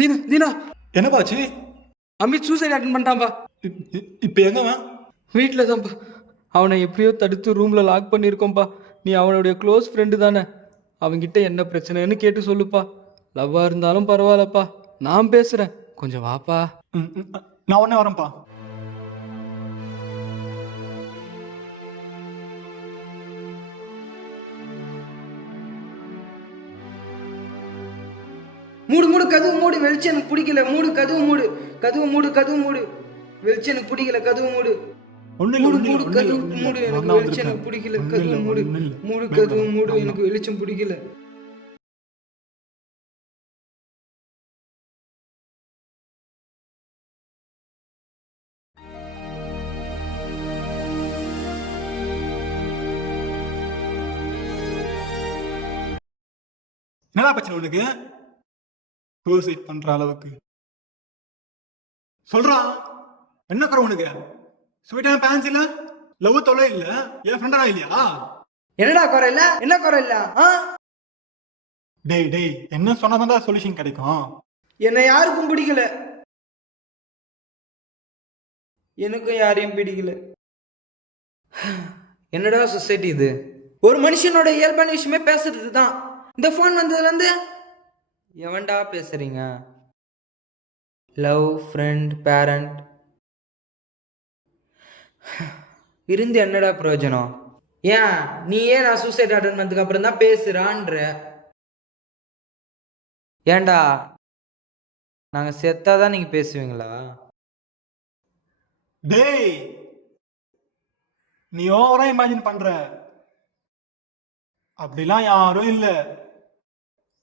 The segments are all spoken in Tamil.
தீனா தீனா என்னப்பாச்சு? அமித் சூசைட் அட்டன் பண்ணிட்டான்பா. இப்போ எங்கவா? வீட்டில் தான்ப்பா. அவனை எப்படியோ தடுத்து ரூமில் லாக் பண்ணியிருக்கோம்ப்பா. நீ அவனுடைய க்ளோஸ் ஃப்ரெண்டு தானே, அவன்கிட்ட என்ன பிரச்சனைன்னு கேட்டு சொல்லுப்பா. லவ்வாக இருந்தாலும் பரவாயில்லப்பா, நான் பேசுகிறேன், கொஞ்சம் வாப்பா. நான் உடனே வரேன்ப்பா. மூடு மூடு கதவு மூடு, வெளிச்சம் எனக்கு பிடிக்கல. மூடு கதவு மூடு, கதவு மூடு, கதவு மூடு, வெளிச்சம் எனக்கு பிடிக்கல, கதவு மூடு. மூடு மூடு கதவு மூடு, எனக்கு வெளிச்சம் எனக்கு பிடிக்கல, கதவு மூடு. மூடு கதவு மூடு, எனக்கு வெளிச்சம் பிடிக்கல. என்னடா பிரச்சனை உனக்கு? சூசைட் பண்ற அளவுக்கு சொல்றான். என்ன குறை உனக்கு? ஸ்வீட்டான பேன்ஸ் இல்ல, லவ் தொலை இல்ல, என் ஃப்ரெண்டா இல்லையா? என்னடா குறை இல்ல? என்ன குறை இல்ல? டேய் டேய், என்ன சொன்னாதான் சொல்யூஷன் கிடைக்கும். என்னை யாருக்கும் பிடிக்கல, எனக்கும் யாரையும் பிடிக்கல. என்னடா சொசைட்டி இது? ஒரு மனுஷனோட இயல்பான விஷயமே பேசுறது தான். இந்த ஃபோன் வந்ததுல இருந்து எவன்டா பேசுறீங்க? லவ், ஃப்ரெண்ட், பேரண்ட் இருந்து என்னடா பிரயோஜனம்? ஏன் நீயே நான் சூசைட் அட்டன் பண்ணதுக்கு அப்புறம் தான் பேசுறான்ற? ஏன்டா நாங்க செத்தாதான் நீங்க பேசுவீங்களா? டேய், நீ ஓவரா இமேஜின் பண்ற. அப்படிலாம் யாரும் இல்ல.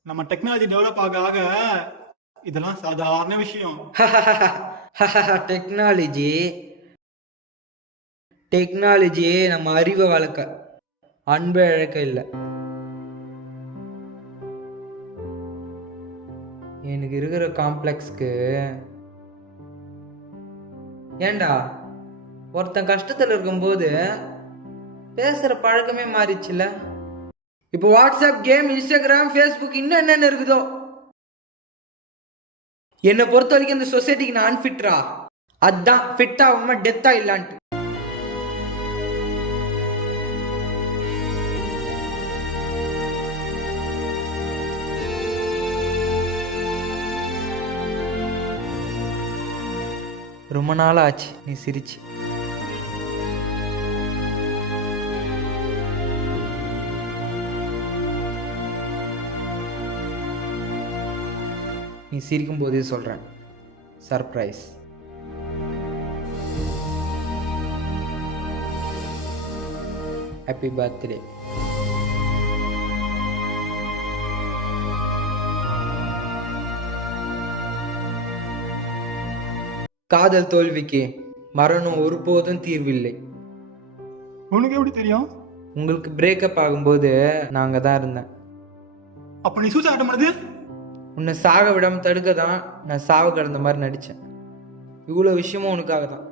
நம்ம டெக்னாலஜி டெவலப் ஆக ஆக இதெல்லாம் சாதாரண விஷயம். டெக்னாலஜி டெக்னாலஜியே நம்ம அறிவை வளர்க்க, அன்பை இழக்க இல்லை. எனக்கு இருக்கிற காம்ப்ளெக்ஸ்க்கு ஏண்டா ஒருத்தன் கஷ்டத்தில் இருக்கும்போது பேசுற பழக்கமே மாறிச்சுல. இப்போ வாட்ஸ்அப், கேம், இன்ஸ்டாகிராம், ஃபேஸ்புக், இன்னும் என்னென்ன இருக்குதோ. என்னை பொறுத்த வரைக்கும் இந்த சொசைட்டிக்கு நான் அன்ஃபிட்ரா. அதான் ஃபிட் ஆகாம டெத்தா இல்லான்ட்டு. ரொம்ப நாள் ஆச்சு நீ சிரிச்சு. நீ சிரிக்கும் போதே சொல்றேன், சர்ப்ரைஸ். Happy birthday. காதல் தோல்விக்கு மரணம் ஒருபோதும் தீர்வில்லை. உனக்கு எப்படி தெரியும்? உங்களுக்கு பிரேக்கப் ஆகும்போது நாங்க தான் இருந்தேன். அப்ப நீ சூசைட் அட்டன் பண்ணது? உன்னை சாக விடாம தடுக்க தான் நான் சாவு கிடந்த மாதிரி நடித்தேன். இவ்வளோ விஷயமும் உனக்காக தான்.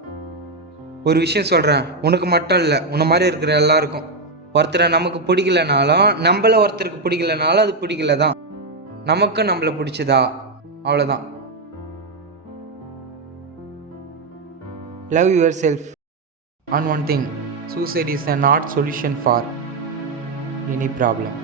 ஒரு விஷயம் சொல்கிறேன், உனக்கு மட்டும் இல்லை, உன்னை மாதிரி இருக்கிற எல்லாருக்கும். ஒருத்தரை நமக்கு பிடிக்கலனாலும், நம்மள ஒருத்தருக்கு பிடிக்கலனாலும் அது பிடிக்கல தான். நமக்கு நம்மளை பிடிச்சதா, அவ்வளோதான். Love yourself. And one thing, suicide is a not solution for any problem.